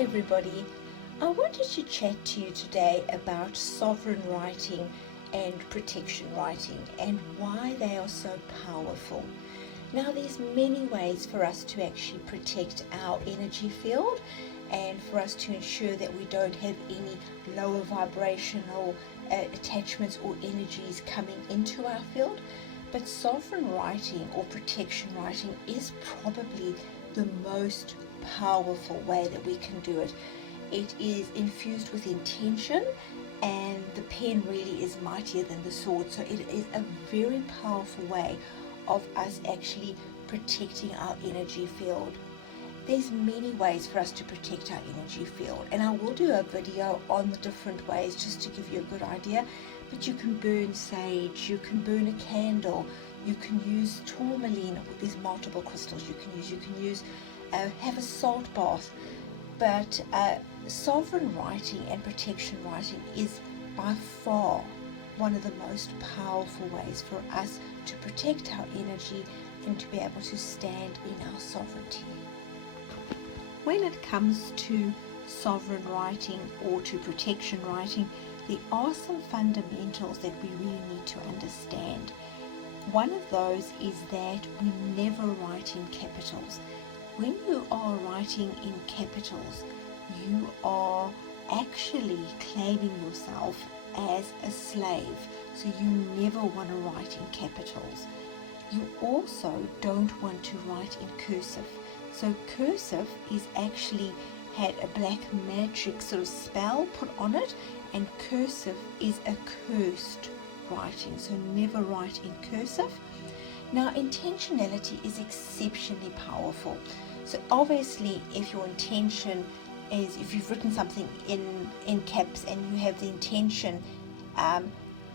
Hi everybody, I wanted to chat to you today about sovereign writing and protection writing and why they are so powerful. Now there's many ways for us to actually protect our energy field and for us to ensure that we don't have any lower vibrational attachments or energies coming into our field. But sovereign writing or protection writing is probably the most powerful way that we can do it. It is infused with intention, and the pen really is mightier than the sword. So it is a very powerful way of us actually protecting our energy field. There's many ways for us to protect our energy field, and I will do a video on the different ways just to give you a good idea. But you can burn sage, you can burn a candle, you can use tourmaline. There's multiple crystals you can use, have a salt bath. But sovereign writing and protection writing is by far one of the most powerful ways for us to protect our energy and to be able to stand in our sovereignty. When it comes to sovereign writing or to protection writing, there are some fundamentals that we really need to understand. One of those is that we never write in capitals. When you are writing in capitals, you are actually claiming yourself as a slave. So you never want to write in capitals. You also don't want to write in cursive. So cursive is actually had a black magic sort of spell put on it, and cursive is a cursed writing. So never write in cursive. Now intentionality is exceptionally powerful. So obviously if your intention is, if you've written something in caps and you have the intention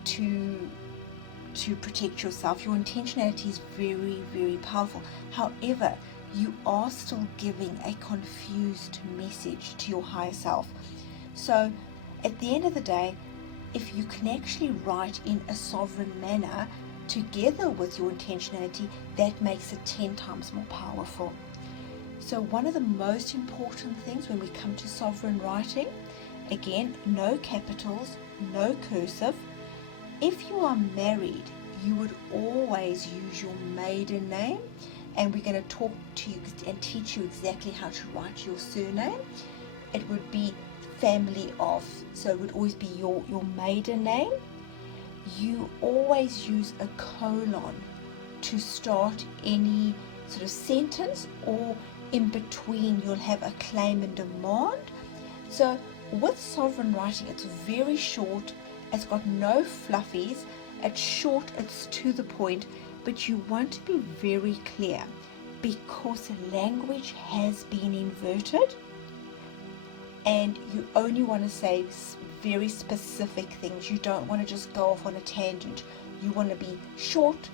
to protect yourself, your intentionality is very, very powerful. However, you are still giving a confused message to your higher self. So at the end of the day, if you can actually write in a sovereign manner together with your intentionality, that makes it 10 times more powerful. So one of the most important things when we come to sovereign writing, again, no capitals, no cursive. If you are married, you would always use your maiden name, and we're going to talk to you and teach you exactly how to write your surname. It would be family of, so it would always be your maiden name. You always use a colon to start any sort of sentence, or in between you'll have a claim and demand. So with sovereign writing, it's very short, it's got no fluffies, it's short, it's to the point, but you want to be very clear because language has been inverted, and you only want to say very specific things. You don't want to just go off on a tangent. You want to be short,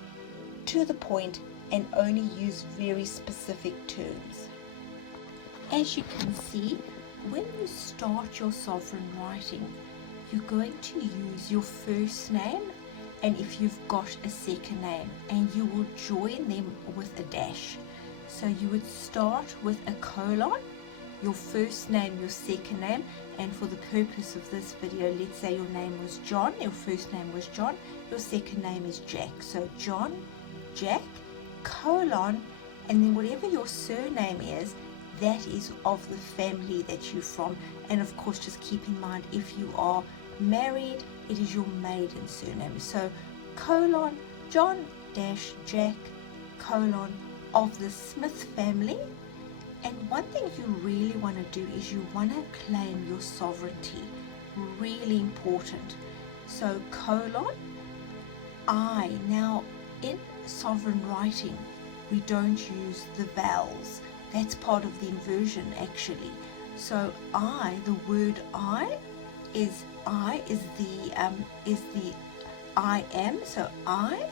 to the point, and only use very specific terms. As you can see, when you start your sovereign writing, you're going to use your first name, and if you've got a second name, and you will join them with a dash. So you would start with a colon, your first name, your second name, and for the purpose of this video, let's say your name was John, your first name was John, your second name is Jack. So John, Jack, colon, and then whatever your surname is, that is of the family that you're from. And of course, just keep in mind, if you are married, it is your maiden surname. So colon, John dash Jack, colon, of the Smith family. And one thing you really want to do is you want to claim your sovereignty. Really important. So colon, I. Now in sovereign writing, we don't use the vowels. That's part of the inversion actually. So I, the word I is the I am. So I,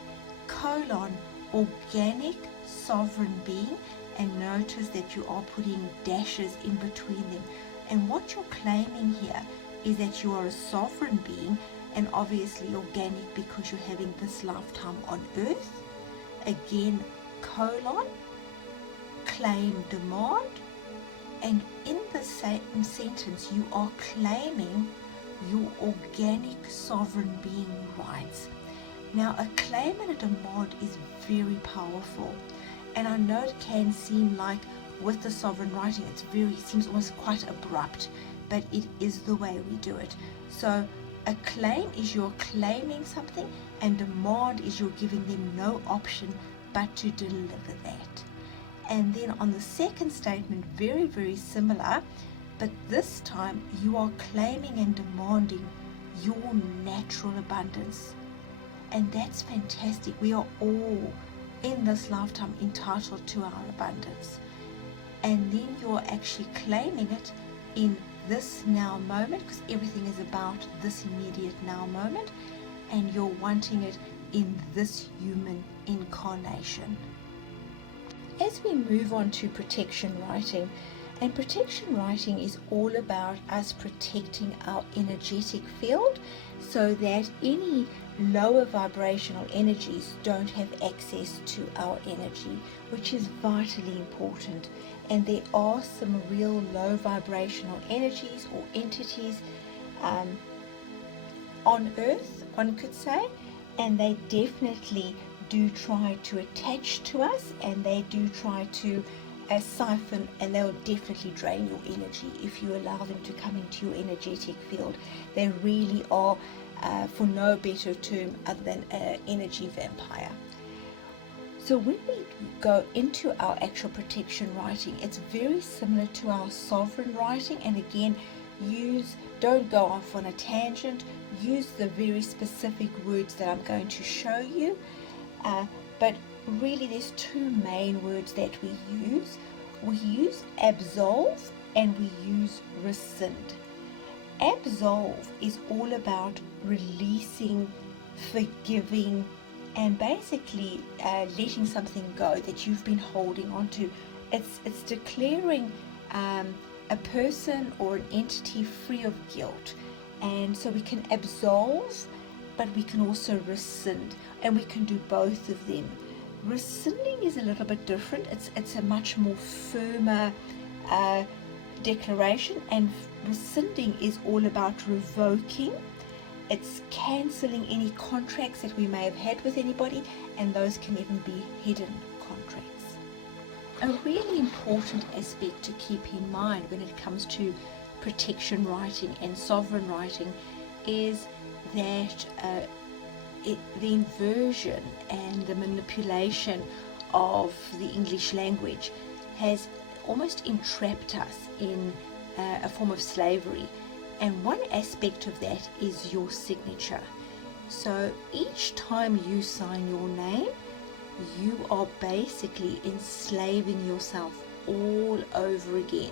colon, organic sovereign being, and notice that you are putting dashes in between them. And what you're claiming here is that you are a sovereign being, and obviously organic because you're having this lifetime on earth. Again, colon, claim, demand, And in the same sentence, you are claiming your organic sovereign being rights. Now, a claim and a demand is very powerful. And I know it can seem like with the sovereign writing, it seems almost quite abrupt, but it is the way we do it. So a claim is you're claiming something, and demand is you're giving them no option but to deliver that. And then on the second statement, very, very similar, but this time you are claiming and demanding your natural abundance. And that's fantastic. We are all in this lifetime entitled to our abundance. And then you're actually claiming it in this now moment, because everything is about this immediate now moment, and you're wanting it in this human incarnation. As we move on to protection writing, and protection writing is all about us protecting our energetic field so that any lower vibrational energies don't have access to our energy, which is vitally important. And there are some real low vibrational energies or entities on Earth, one could say, and they definitely do try to attach to us, and they do try to siphon, and they'll definitely drain your energy if you allow them to come into your energetic field. They really are, for no better term other than an energy vampire. So when we go into our actual protection writing, it's very similar to our sovereign writing. And again, don't go off on a tangent. Use the very specific words that I'm going to show you. But really there's two main words that we use. We use absolve and we use rescind. Absolve is all about releasing, forgiving, and basically letting something go that you've been holding on to. It's declaring a person or an entity free of guilt. And so we can absolve, but we can also rescind, and we can do both of them. Rescinding is a little bit different. It's a much more firmer declaration, and rescinding is all about revoking. It's cancelling any contracts that we may have had with anybody, and those can even be hidden contracts. A really important aspect to keep in mind when it comes to protection writing and sovereign writing is that the inversion and the manipulation of the English language has almost entrapped us in a form of slavery. And one aspect of that is your signature. So each time you sign your name, you are basically enslaving yourself all over again.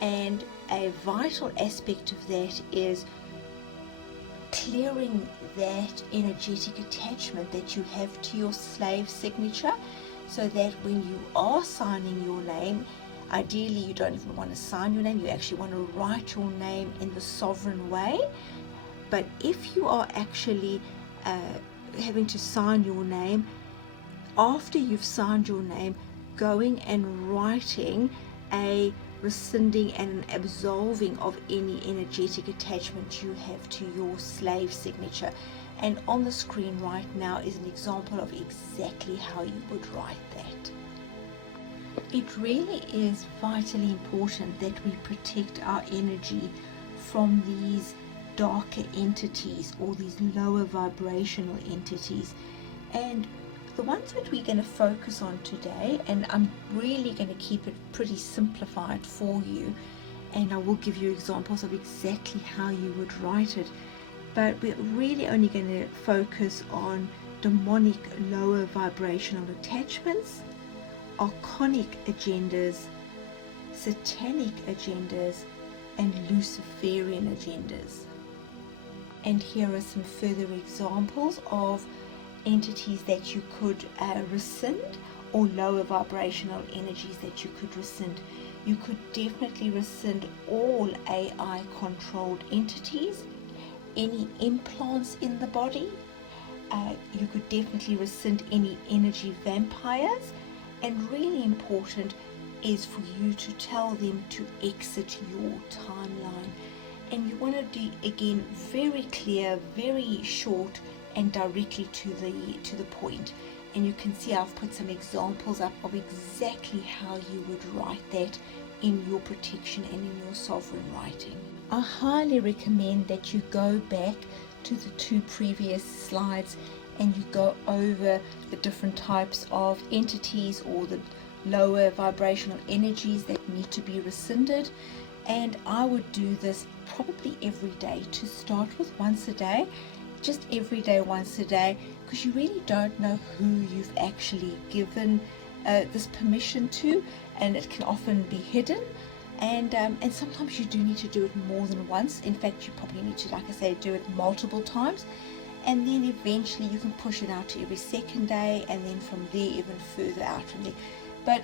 And a vital aspect of that is clearing that energetic attachment that you have to your slave signature, so that when you are signing your name, ideally you don't even want to sign your name, you actually want to write your name in the sovereign way. But if you are actually having to sign your name, after you've signed your name, going and writing a rescinding and an absolving of any energetic attachment you have to your slave signature. And on the screen right now is an example of exactly how you would write that. It really is vitally important that we protect our energy from these darker entities or these lower vibrational entities. And the ones that we're going to focus on today, and I'm really going to keep it pretty simplified for you, and I will give you examples of exactly how you would write it, but we're really only going to focus on demonic lower vibrational attachments, archonic agendas, satanic agendas, and Luciferian agendas. And here are some further examples of entities that you could rescind, or lower vibrational energies that you could rescind. You could definitely rescind all AI controlled entities, any implants in the body. You could definitely rescind any energy vampires, and really important, is for you to tell them to exit your timeline. And you want to do, again, very clear, very short, and directly to the point. And you can see I've put some examples up of exactly how you would write that in your protection and in your sovereign writing. I highly recommend that you go back to the 2 previous slides and you go over the different types of entities or the lower vibrational energies that need to be rescinded. And I would do this probably every day, to start with once a day, just every day once a day, because you really don't know who you've actually given this permission to, and it can often be hidden, and sometimes you do need to do it more than once. In fact, you probably need to, like I say, do it multiple times, and then eventually you can push it out to every second day, and then from there even further out from there. But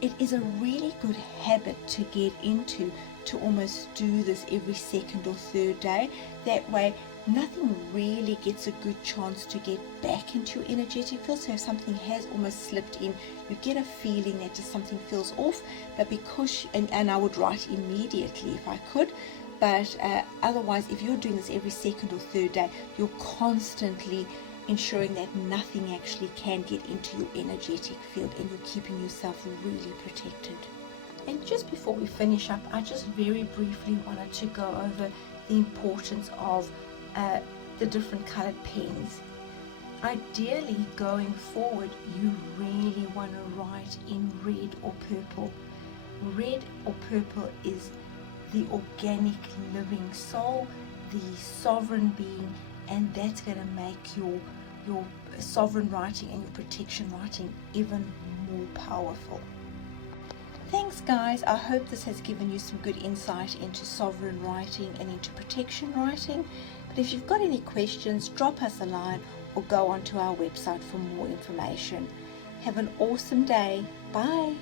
it is a really good habit to get into, to almost do this every second or third day. That way nothing really gets a good chance to get back into your energetic field. So if something has almost slipped in, you get a feeling that just something feels off, but because, and I would write immediately if I could, but otherwise, if you're doing this every second or third day, you're constantly ensuring that nothing actually can get into your energetic field, and you're keeping yourself really protected. And just before we finish up, I just very briefly wanted to go over the importance of the different colored pens. Ideally, going forward, you really want to write in red or purple. Red or purple is the organic living soul, the sovereign being, and that's going to make your sovereign writing and your protection writing even more powerful. Thanks guys, I hope this has given you some good insight into sovereign writing and into protection writing. But if you've got any questions, drop us a line or go onto our website for more information. Have an awesome day. Bye.